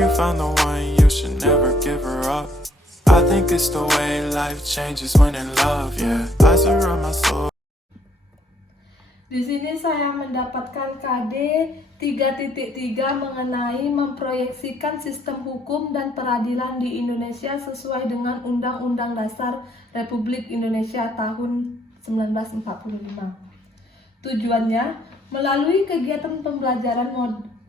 you found the one, you should never give her up. I think it's the way life changes when in love, yeah. I surround my soul. Di sini saya mendapatkan KD 3.3 mengenai memproyeksikan sistem hukum dan peradilan di Indonesia sesuai dengan Undang-Undang Dasar Republik Indonesia tahun 1945. Tujuannya, melalui kegiatan pembelajaran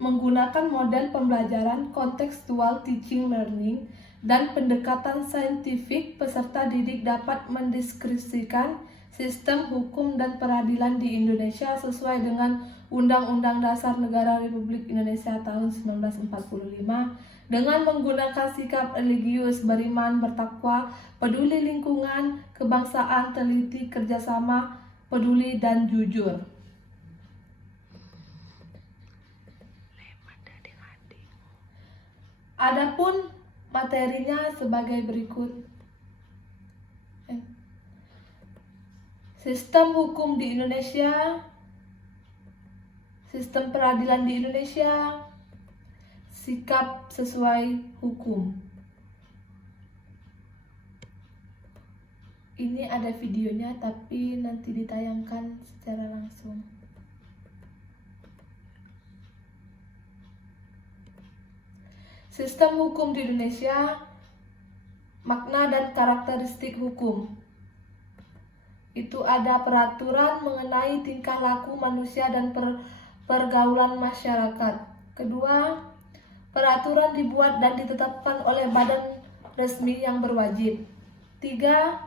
menggunakan model pembelajaran kontekstual teaching learning dan pendekatan saintifik, peserta didik dapat mendeskripsikan sistem hukum dan peradilan di Indonesia sesuai dengan Undang-Undang Dasar Negara Republik Indonesia tahun 1945 dengan menggunakan sikap religius, beriman, bertakwa, peduli lingkungan, kebangsaan, teliti, kerjasama, peduli, dan jujur. Adapun materinya sebagai berikut. Sistem hukum di Indonesia, sistem peradilan di Indonesia, sikap sesuai hukum. Ini ada videonya tapi nanti ditayangkan secara langsung. Sistem hukum di Indonesia, makna dan karakteristik hukum. Itu ada peraturan mengenai tingkah laku manusia dan pergaulan masyarakat. Kedua, peraturan dibuat dan ditetapkan oleh badan resmi yang berwajib. Tiga,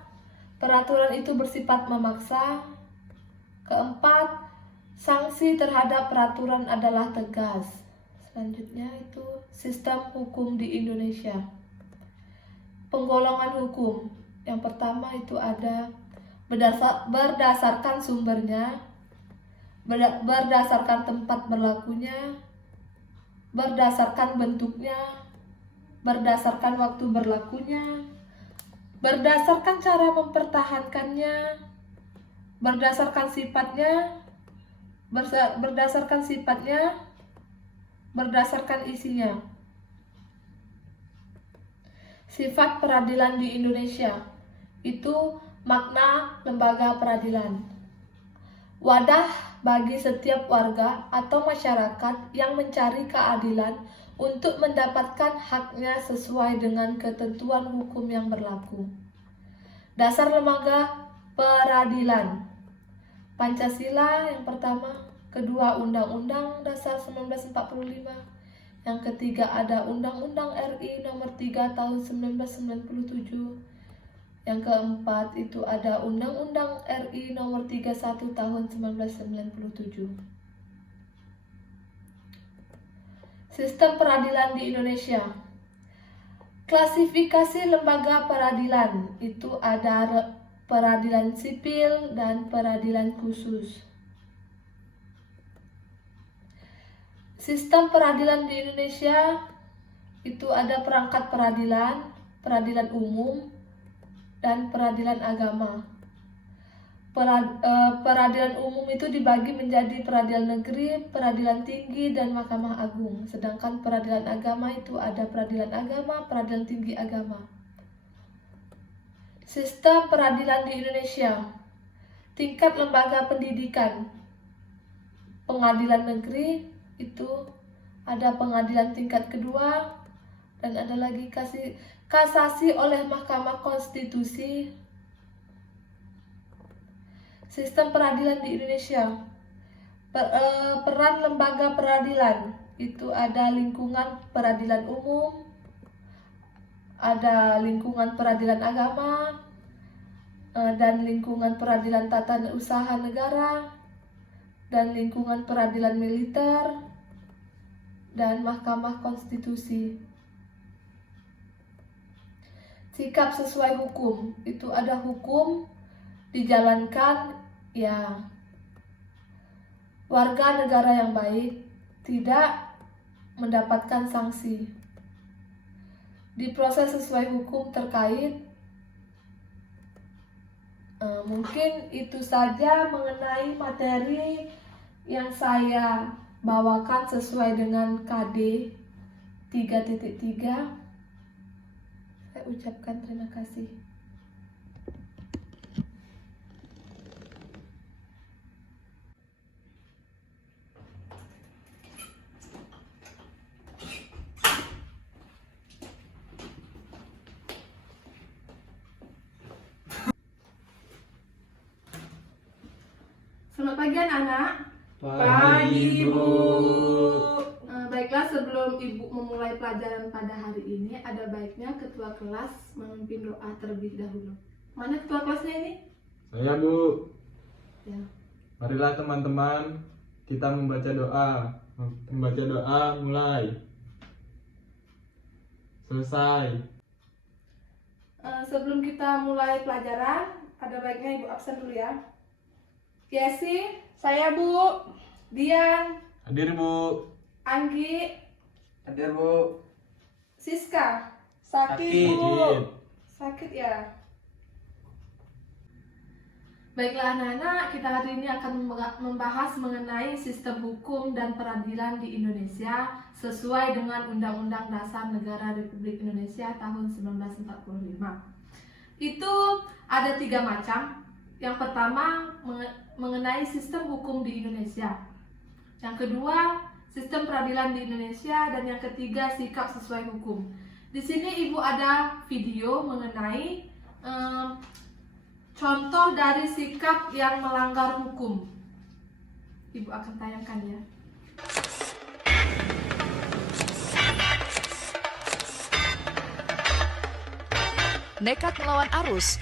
peraturan itu bersifat memaksa. Keempat, sanksi terhadap peraturan adalah tegas. Selanjutnya itu sistem hukum di Indonesia. Penggolongan hukum. Yang pertama itu ada berdasarkan sumbernya, berdasarkan tempat berlakunya, berdasarkan bentuknya, berdasarkan waktu berlakunya, berdasarkan cara mempertahankannya, berdasarkan sifatnya, berdasarkan isinya. Sifat peradilan di Indonesia itu makna lembaga peradilan. Wadah bagi setiap warga atau masyarakat yang mencari keadilan untuk mendapatkan haknya sesuai dengan ketentuan hukum yang berlaku. Dasar lembaga peradilan. Pancasila yang pertama, kedua Undang-Undang Dasar 1945, yang ketiga ada Undang-Undang RI nomor 3 tahun 1997. Yang keempat itu ada Undang-Undang RI nomor 31 tahun 1997. Sistem peradilan di Indonesia. Klasifikasi lembaga peradilan itu ada peradilan sipil dan peradilan khusus. Sistem peradilan di Indonesia itu ada perangkat peradilan, peradilan umum, dan peradilan agama. Peradilan umum itu dibagi menjadi peradilan negeri, peradilan tinggi, dan Mahkamah Agung. Sedangkan peradilan agama itu ada peradilan agama, peradilan tinggi agama. Sistem peradilan di Indonesia. Tingkat lembaga pendidikan. Pengadilan negeri itu ada pengadilan tingkat kedua, dan ada lagi kasasi oleh Mahkamah Konstitusi. Sistem peradilan di Indonesia. Peran lembaga peradilan itu ada lingkungan peradilan umum, ada lingkungan peradilan agama, dan lingkungan peradilan tata usaha negara, dan lingkungan peradilan militer, dan Mahkamah Konstitusi. Sikap sesuai hukum, itu ada hukum dijalankan ya warga negara yang baik, tidak mendapatkan sanksi. Diproses sesuai hukum terkait. Mungkin itu saja mengenai materi yang saya bawakan sesuai dengan KD 3.3. Saya ucapkan terima kasih. Selamat pagi anak-anak. Pagi, Bu. Baiklah, sebelum Ibu memulai pelajaran pada hari ini, ada baiknya ketua kelas memimpin doa terlebih dahulu. Mana ketua kelasnya ini? Saya, Bu. Ya. Marilah teman-teman, kita membaca doa. Membaca doa mulai. Selesai. Sebelum kita mulai pelajaran, ada baiknya Ibu absen dulu ya. Yesi, Saya, Bu. Dian, Hadir, Bu. Anggi, Hadir, Bu. Siska. Sakit, Bu. Hadir. Sakit ya? Baiklah anak-anak, kita hari ini akan membahas mengenai sistem hukum dan peradilan di Indonesia sesuai dengan Undang-Undang Dasar Negara Republik Indonesia tahun 1945. Itu ada 3 macam. Yang pertama mengenai sistem hukum di Indonesia. Yang kedua, sistem peradilan di Indonesia, dan yang ketiga, sikap sesuai hukum. Di sini Ibu ada video mengenai contoh dari sikap yang melanggar hukum. Ibu akan tayangkan ya. Nekat melawan arus.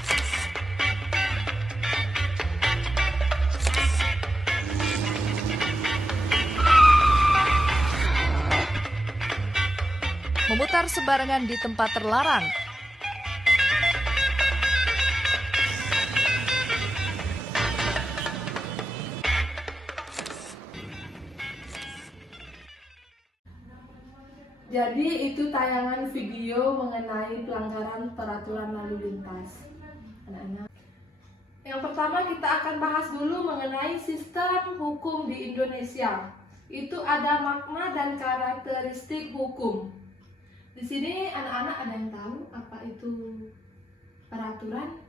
Memutar sembarangan di tempat terlarang. Jadi itu tayangan video mengenai pelanggaran peraturan lalu lintas. Anak-anak. Yang pertama kita akan bahas dulu mengenai sistem hukum di Indonesia. Itu ada makna dan karakteristik hukum. Di sini anak-anak ada yang tahu apa itu peraturan?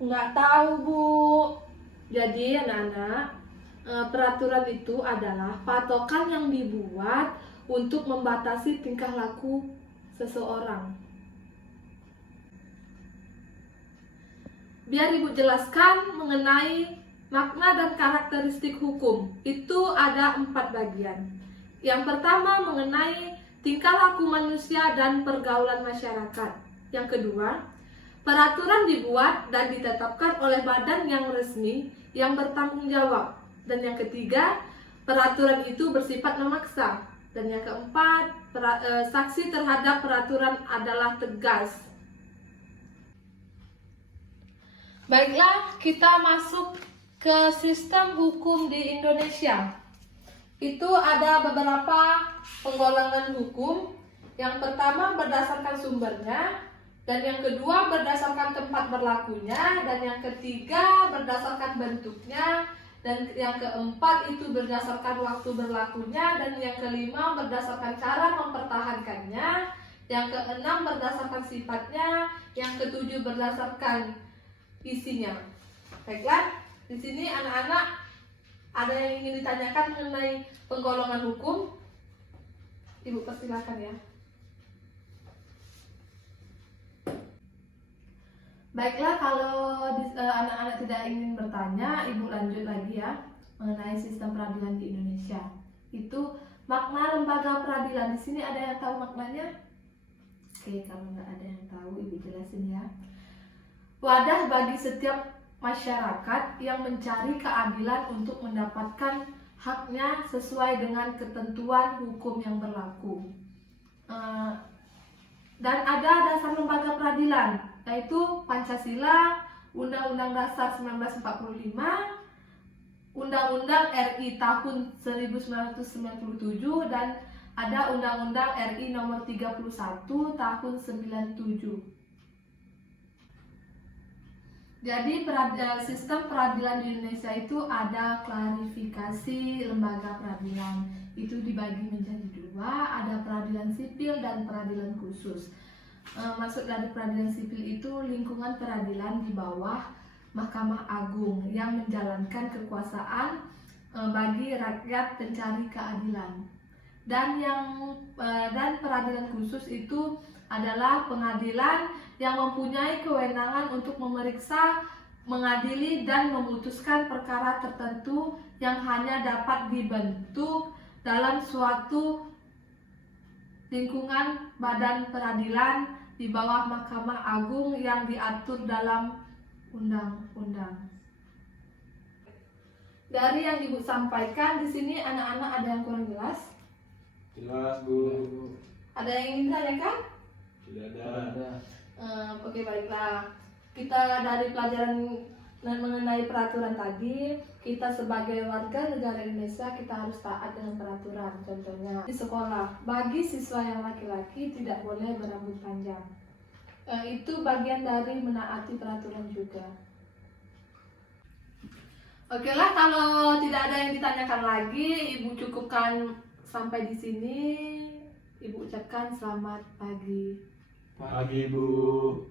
Nggak tahu, Bu. Jadi anak-anak, peraturan itu adalah patokan yang dibuat untuk membatasi tingkah laku seseorang. Biar Ibu jelaskan mengenai makna dan karakteristik hukum. Itu ada 4 bagian. Yang pertama mengenai tingkah laku manusia dan pergaulan masyarakat. Yang kedua, peraturan dibuat dan ditetapkan oleh badan yang resmi yang bertanggung jawab. Dan yang ketiga, peraturan itu bersifat memaksa. Dan yang keempat, sanksi terhadap peraturan adalah tegas. Baiklah, kita masuk ke sistem hukum di Indonesia. Itu ada beberapa penggolongan hukum. Yang pertama berdasarkan sumbernya, dan yang kedua berdasarkan tempat berlakunya, dan yang ketiga berdasarkan bentuknya, dan yang keempat itu berdasarkan waktu berlakunya, dan yang kelima berdasarkan cara mempertahankannya, yang keenam berdasarkan sifatnya, yang ketujuh berdasarkan isinya. Baiklah, di sini anak-anak ada yang ingin ditanyakan mengenai penggolongan hukum? Ibu persilakan ya. Baiklah, kalau anak-anak tidak ingin bertanya, Ibu lanjut lagi ya mengenai sistem peradilan di Indonesia. Itu makna lembaga peradilan. Di sini ada yang tahu maknanya? Oke, kalau nggak ada yang tahu, Ibu jelasin ya. Wadah bagi setiap masyarakat yang mencari keadilan untuk mendapatkan haknya sesuai dengan ketentuan hukum yang berlaku. Dan ada dasar lembaga peradilan, yaitu Pancasila, Undang-Undang Dasar 1945, Undang-Undang RI tahun 1997, dan ada Undang-Undang RI nomor 31 tahun 97. Jadi sistem peradilan di Indonesia itu ada klarifikasi lembaga peradilan. Itu dibagi menjadi dua, ada peradilan sipil dan peradilan khusus. Maksud dari peradilan sipil itu lingkungan peradilan di bawah Mahkamah Agung yang menjalankan kekuasaan bagi rakyat pencari keadilan. Dan peradilan khusus itu adalah pengadilan yang mempunyai kewenangan untuk memeriksa, mengadili, dan memutuskan perkara tertentu yang hanya dapat dibentuk dalam suatu lingkungan badan peradilan di bawah Mahkamah Agung yang diatur dalam undang-undang. Dari yang Ibu sampaikan di sini, anak-anak ada yang kurang jelas? Jelas Bu. Ada yang ingin ditanyakan? Tidak ada. Oke, baiklah. Kita dari pelajaran mengenai peraturan tadi, kita sebagai warga negara Indonesia kita harus taat dengan peraturan. Contohnya di sekolah, bagi siswa yang laki-laki tidak boleh berambut panjang. Itu bagian dari menaati peraturan juga. Oke lah, kalau tidak ada yang ditanyakan lagi, Ibu cukupkan sampai di sini. Ibu ucapkan selamat pagi. Pagi Bu.